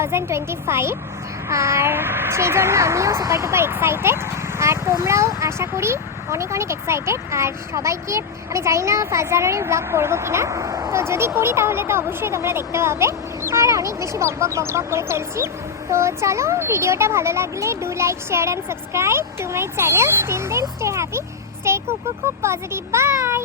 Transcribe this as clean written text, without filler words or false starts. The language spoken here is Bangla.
2025, আর সেই জন্য আমিও সুপার টুপার এক্সাইটেড, আর তোমরাও আশা করি অনেক অনেক এক্সাইটেড। আর সবাইকে আমি জানি না 1 জানুয়ারির ব্লগ করবো কিনা, তো যদি করি তাহলে তো অবশ্যই তোমরা দেখতে পাবে। আর অনেক বেশি বক বক করে ফেলছি, তো চলো, ভিডিওটা ভালো লাগলে do like, share and subscribe to my channel. Till then stay happy, stay খুব পজিটিভ, বাই।